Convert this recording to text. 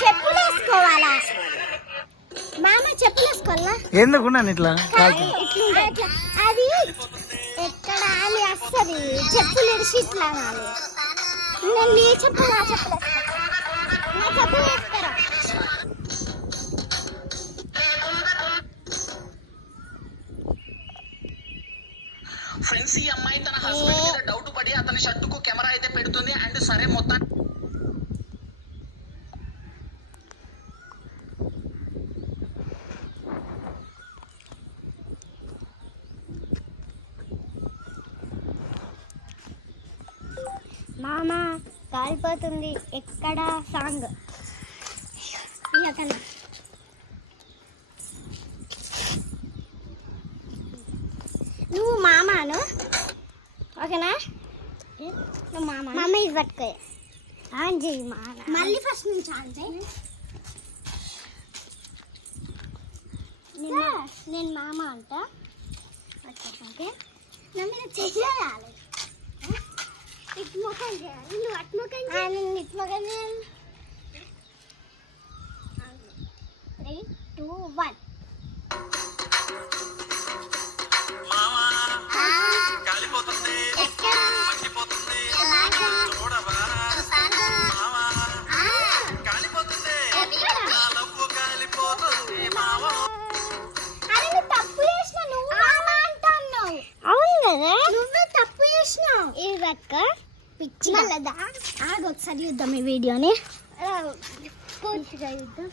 చెప్పులు వేసుకోవాలా మామ? చెప్పులు వేసుకోవాలా? ఎందుకున్నాను ఇట్లా అది ఎక్కడ అని వస్తుంది. చెప్పులు ఇడిచి ఇట్లా అనాలి. నేను నీ చెప్పులు నా చెప్పులు నా చెప్పులు వేస్తారా? ఫ్రెండ్స్, ఈ అమ్మాయి తన హస్బెండ్ మీద డౌట్ పడి అతని షర్టుకు కెమెరా అయితే పెడుతుంది. అండ్ సరే మొత్తం మామ కాలిపోతుంది ఎక్కడ సాంగ్ నువ్వు మామాను ఓకేనా? నువ్వు మామ ఇది పట్టుకో ఆన్ చేయి. మళ్ళీ ఫస్ట్ నుంచి ఆన్ చేయి. నేను మామ అంట. ఓకే, నా మీద చెయ్యాలి. ఇటు ముఖం చేయాలి. నువ్వు అటు ముఖం చేయాలి. ఇటు ముఖం చేయాలి. 3, 2, 1. పిచ్చి ఒకసారి చూద్దాం ఈ వీడియోని, పూర్తిగా చూద్దాం.